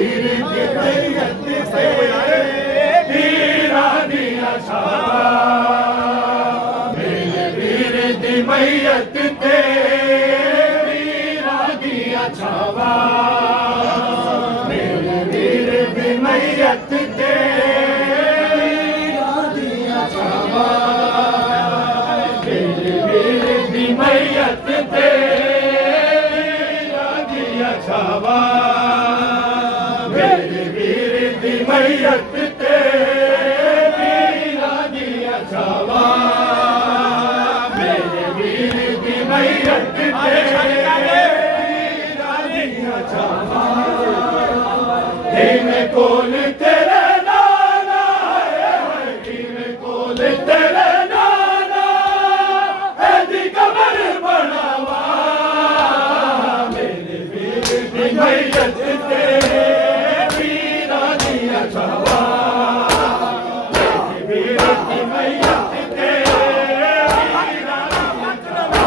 वीर दी मैयत ते वीरा दिया छावा मेरे वीर दी मैयत ते वीरा दिया छावा मेरे वीर दी मैयत ते वीरा दिया छावा मेरे वीर दी मैयत ते वीरा दिया छावा मेरे वीर दी मैयत ते वीरा दिया छावा मेरे वीर दी मैयत ते वीरा दिया छावा में कोल तेरे नाना में कोल तेरे नाना ऐदी कबर बनावा मेरे वीर दी मैयत ते वीरा दिया छावा मेरे वीर दी मैयत ते वीरा दिया छावा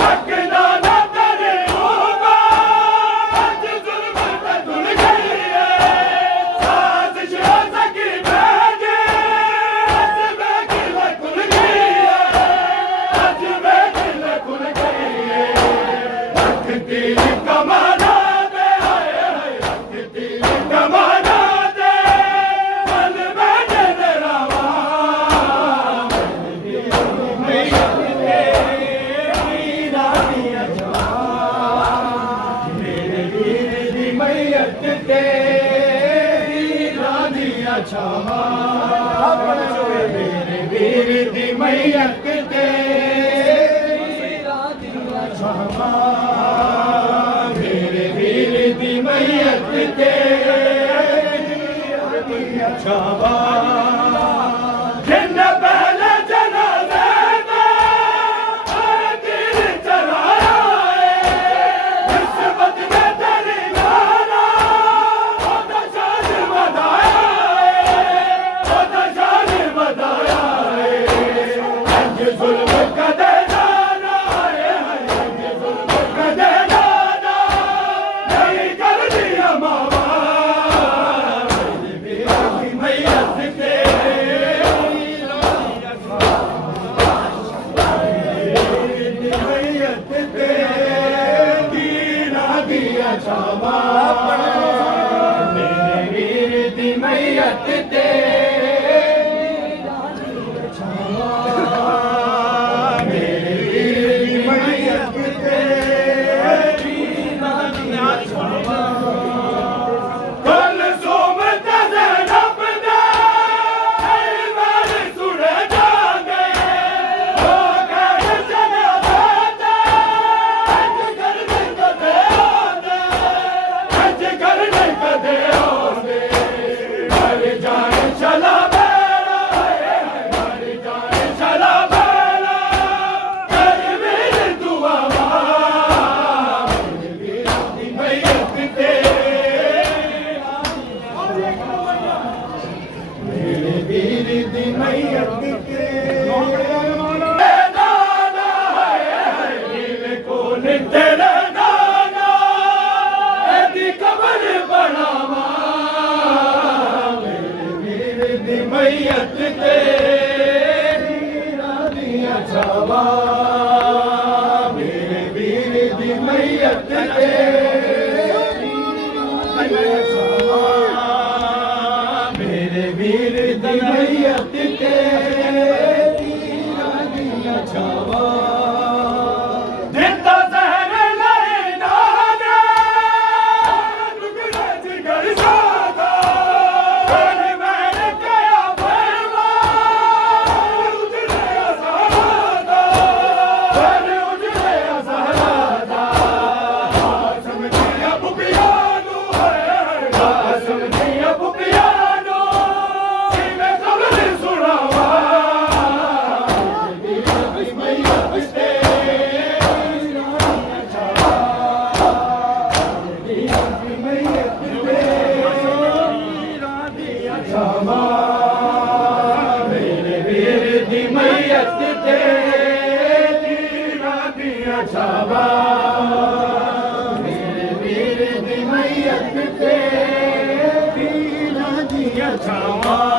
हकना ना करे होगा आज जुल्म पे धुल गई है साजिश सकी भेजे आज मैं किला खुल गई है आज मैं किला खुल गई है हक तीर कमाना दे हाय हाय हक तीर कमाना दे मन में डरावा मेरे वीर दी मैयत ते वीरा दिया छावा मेरे वीर दी मैयत ते वीरा दिया छावा मेरे वीर दी मैयत ते वीरा दिया छावा मेरे वीर दी मैयत ते वीरा दिया छावा जिन पहले जनाज़े में तीर चलाया निस्बत में तेरी गाना ओदा शान बधाया ओदा शान बधाया अंज जुल्म कदे जाना अंज जुल्म कदे जाना नहीं कर दिया मावा मेरे वीर दी मैयत ते वीरा दिया छावा मेरे वीर दी मैयत ते वीरा दिया छावा मेरे वीर दी मैयत ते वीरा दिया छावा मेरे वीर दी मैयत ते वीरा दिया छावा कल सोमत ज़ैनब दे ऐवान सुने जागे हो गए जनाज़े ते अज करने कदे आंदे अज करने कदे आंदे मर जाए चला बेड़ा मर जाए चला बेड़ा कर मेरे दुआवा मेरे वीर दी मैयत ते मेरे वीर दी मैयत ते नाना नीले कोल तेरे नाना ऐदी कबर बनावा मेरे वीर दी मैयत ते वीरा दिया छावा मेरे वीर दी मैयत ते वीरा दिया छावा मेरे वीर दी मैयत ते वीरा दिया छावा जिंदा जहर लेना दे टुकड़े जिगर सादा कर मैंने कया फरमा ਮਈਅਤ ਤੇ ਪੀਰਾਂ ਦੀਆਂ ਛਾਵਾਂ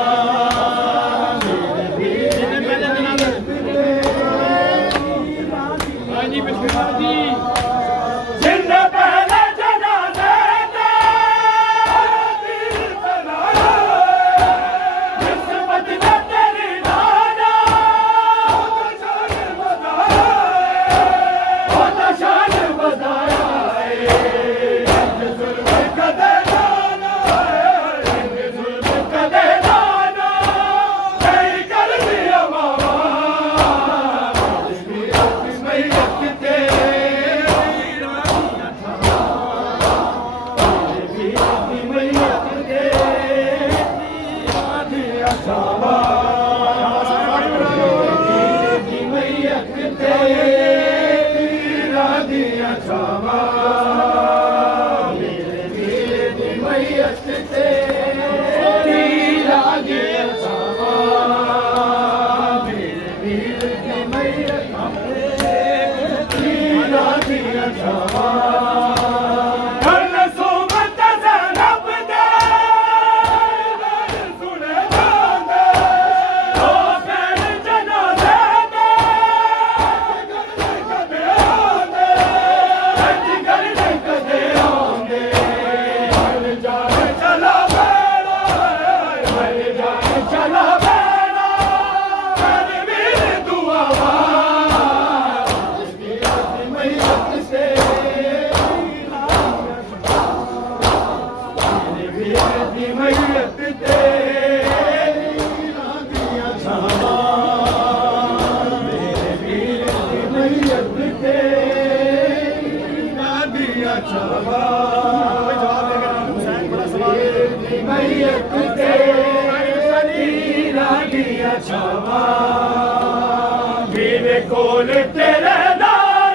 ਮੇਰੇ ਕੋਲ ਤੇਰੇ ਨਾਨਾ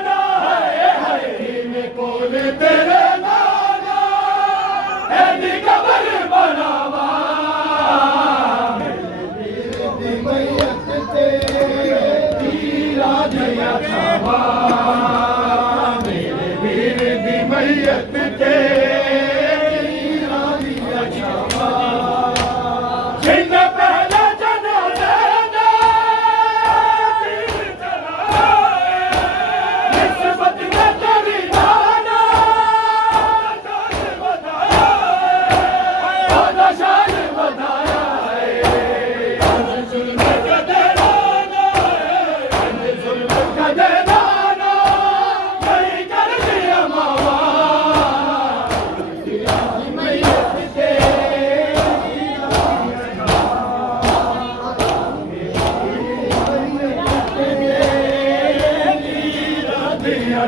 ਹੈ ਮੇਰੇ ਕੋਲ ਤੇਰੇ ਨਾਨਾ ਇਹਦੀ ਕਬਰ ਬਣਾਵਾ ਦੀ ਮਈਅਤ ਤੇ ਪੀਰਾਂ ਦੀਆਂ ਛਾਵਾਂ ਮੇਰੇ ਵੀਰ ਦੀ ਮਈਅਤ ਤੇ ਪੀਰਾਂ ਦੀਆਂ ਛਾਵਾਂ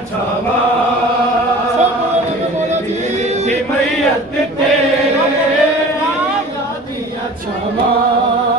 ਛਾਵਾਂ ਦੀ ਮਈਅਤ ਤੇ ਦੀਆਂ ਛਾਵਾਂ